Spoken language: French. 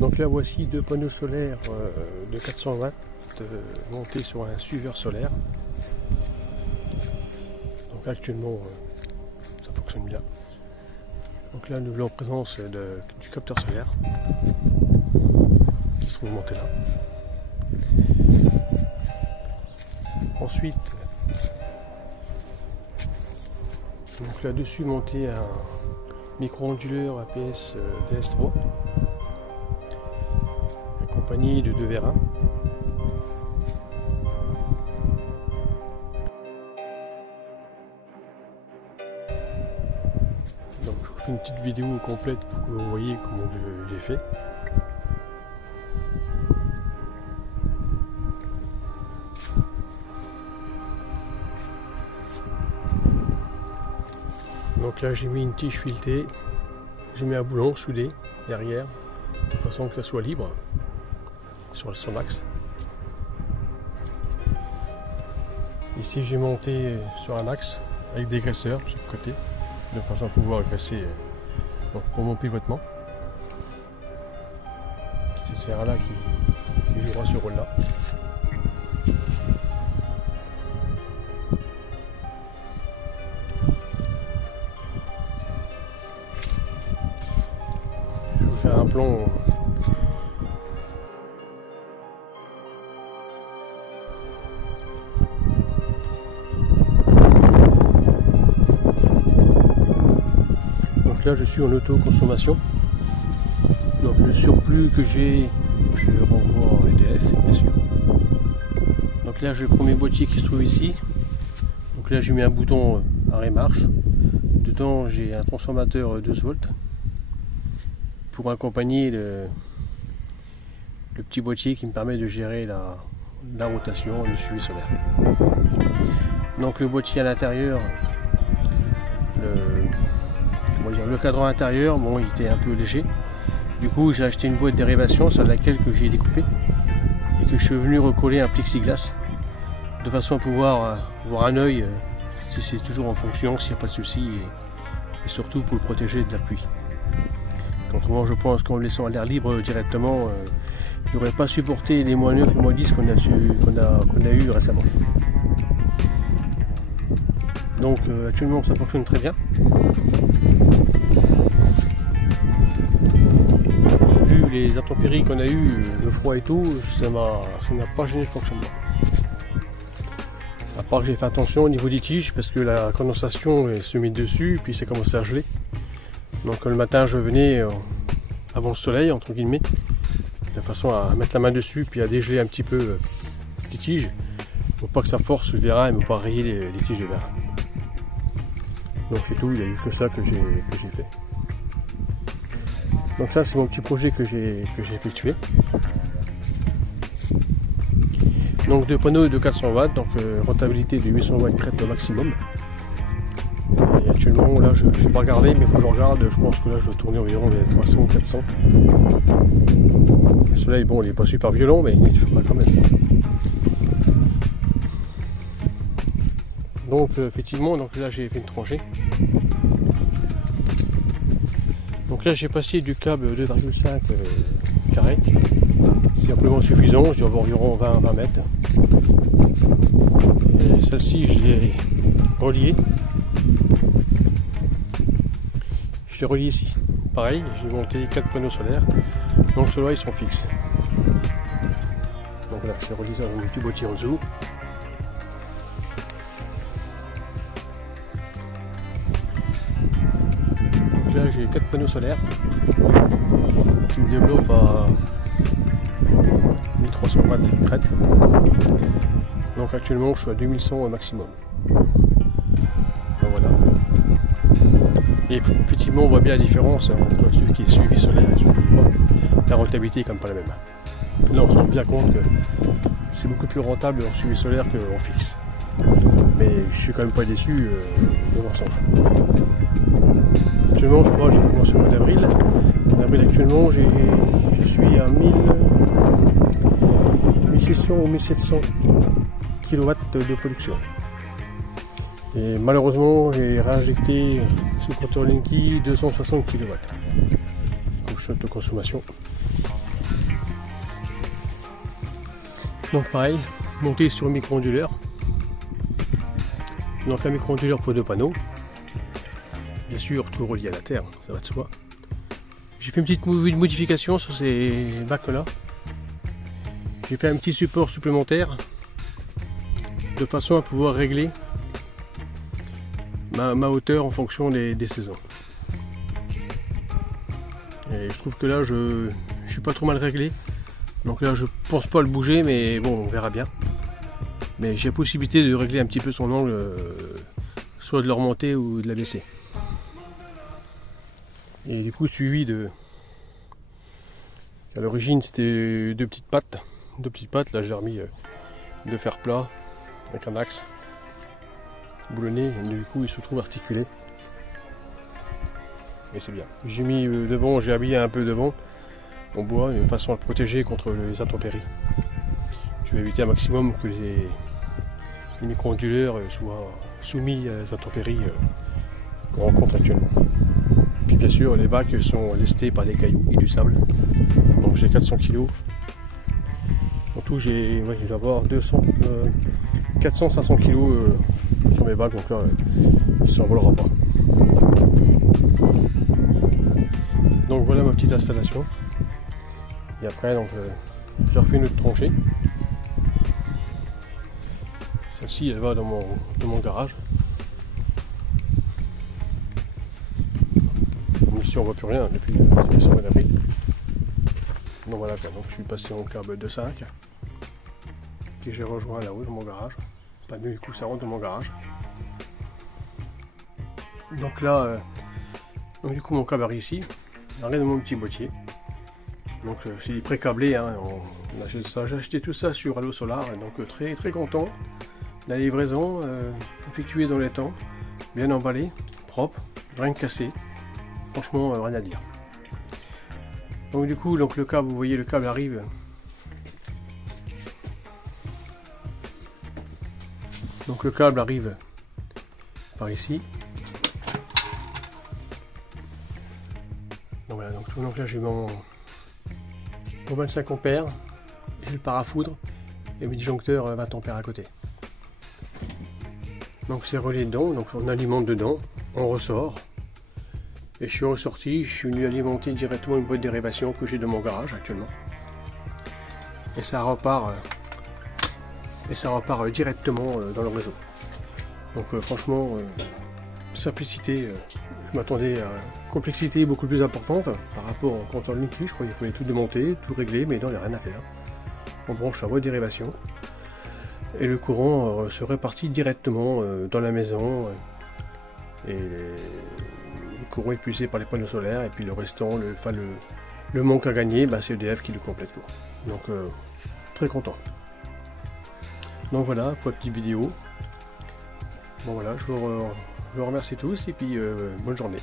Donc là voici deux panneaux solaires de 400 watts montés sur un suiveur solaire. Donc actuellement ça fonctionne bien. Donc là nous voulons en présence du capteur solaire qui se trouve monté là. Ensuite, donc là-dessus monter un micro-onduleur APS DS3 accompagné de deux vérins. Donc je vous fais une petite vidéo complète pour que vous voyez comment j'ai fait. Donc là j'ai mis une tige filetée, j'ai mis un boulon soudé derrière de façon que ça soit libre sur son axe. Ici j'ai monté sur un axe avec des graisseurs de chaque côté de façon à pouvoir graisser pour mon pivotement. C'est ce fer là qui jouera ce rôle là. Un plan donc là je suis en autoconsommation, donc le surplus que j'ai je renvoie en EDF bien sûr. Donc là j'ai le premier boîtier qui se trouve ici, donc là j'ai mis un bouton arrêt marche, dedans j'ai un transformateur 12 volts pour accompagner le petit boîtier qui me permet de gérer la rotation, le suivi solaire. Donc le boîtier à l'intérieur, le cadran intérieur, bon, il était un peu léger. Du coup j'ai acheté une boîte dérivation sur laquelle que j'ai découpé et que je suis venu recoller un plexiglas de façon à pouvoir voir un œil si c'est toujours en fonction, s'il n'y a pas de souci, et surtout pour le protéger de la pluie. Autrement, je pense qu'en le laissant à l'air libre directement, je n'aurais pas supporté les -9 et -10 qu'on a eu récemment. Donc actuellement ça fonctionne très bien. Vu les intempéries qu'on a eu, le froid et tout, ça n'a pas gêné le fonctionnement. À part que j'ai fait attention au niveau des tiges parce que la condensation se met dessus puis ça commence à geler. Donc le matin je venais avant le soleil entre guillemets, de façon à mettre la main dessus puis à dégeler un petit peu les tiges pour pas que ça force le vérin et ne pas rayer les tiges de vérin. Donc c'est tout, il n'y a eu que ça que j'ai fait. Donc ça c'est mon petit projet que j'ai effectué. Donc deux panneaux de 400 watts, donc rentabilité de 800 watts crête au maximum. Et actuellement là je n'ai pas regardé mais il faut que je regarde, je pense que là je dois tourner environ les 300-400. Le soleil bon il n'est pas super violent mais il est toujours là quand même. Donc effectivement donc là j'ai fait une tranchée. Donc là j'ai passé du câble 2,5 carré. C'est amplement suffisant, je dois avoir environ 20 mètres. Et celle-ci je l'ai reliée. Je l'ai relié ici. Pareil, j'ai monté 4 panneaux solaires. Donc ceux-là ils sont fixes. Donc là j'ai relié ça dans mon petit boîtier en dessous. Donc là j'ai 4 panneaux solaires qui me développent à 1300 watts crête. Donc actuellement je suis à 2100 au maximum. Donc voilà. Et effectivement on voit bien la différence entre celui qui est suivi solaire et celui qui n'est pas. La rentabilité est quand même pas la même. Là on se rend bien compte que c'est beaucoup plus rentable en suivi solaire qu'en fixe. Mais je suis quand même pas déçu de l'ensemble. Actuellement je crois que j'ai commencé au mois d'avril. En avril actuellement je suis à 1600 ou 1700 kW de production. Et malheureusement j'ai réinjecté sur le compteur Linky 260 kW. Donc je suis en autoconsommation. Donc pareil, monté sur un micro-onduleur. Donc un micro-onduleur pour 2 panneaux. Bien sûr, tout relié à la terre, ça va de soi. J'ai fait une petite modification sur ces bacs là. J'ai fait un petit support supplémentaire de façon à pouvoir régler ma hauteur en fonction des saisons. Et je trouve que là je suis pas trop mal réglé. Donc là je pense pas le bouger, mais bon, on verra bien. Mais j'ai la possibilité de régler un petit peu son angle, soit de le remonter ou de la baisser. Et du coup suivi de... À l'origine c'était 2 petites pattes. 2 petites pattes, là j'ai remis de fer plat avec un axe boulonné, et du coup il se trouve articulé. Et c'est bien. J'ai mis devant, j'ai habillé un peu devant en bois, de façon à le protéger contre les intempéries. Je vais éviter un maximum que les micro-onduleurs soient soumis à les intempéries qu'on rencontre actuellement. Puis bien sûr, les bacs sont lestés par des cailloux et du sable. Donc j'ai 400 kg. En tout, je vais avoir 400-500 kg sur mes bacs, donc là, il ne s'envolera pas. Donc voilà ma petite installation. Et après, donc, j'ai refait une autre tranchée. Celle-ci, elle va dans mon garage. Même si on voit plus rien depuis le 1er avril. Donc voilà, donc je suis passé en câble de 5. Et j'ai rejoint là-haut dans mon garage. Pas mieux, du coup ça rentre dans mon garage. Donc là, donc du coup mon câble arrive ici. Arrive dans mon petit boîtier. Donc c'est pré-câblé, hein. J'ai acheté tout ça sur Allo Solar, donc très très content. La livraison effectuée dans les temps, bien emballé, propre, rien cassé. Franchement, rien à dire. Donc du coup, donc le câble, vous voyez le câble arrive. Donc le câble arrive par ici. Donc voilà, donc là j'ai mon 25 ampères, j'ai le parafoudre et le disjoncteur 20 ampères à côté. Donc c'est relié dedans, donc on alimente dedans, on ressort. Et je suis ressorti, je suis venu alimenter directement une boîte d'élévation que j'ai dans mon garage actuellement. Et ça repart directement dans le réseau. Donc franchement, simplicité, je m'attendais à une complexité beaucoup plus importante par rapport au compteur Linky. Je croyais qu'il fallait tout démonter, tout régler, mais non, il n'y a rien à faire. On branche la boîte d'élévation et le courant se répartit directement dans la maison. Et le courant est épuisé par les panneaux solaires, et puis le restant, le manque à gagner, bah, c'est EDF qui le complète. Donc très content. Donc voilà, pour la petite vidéo. Bon voilà, je vous remercie tous et puis bonne journée.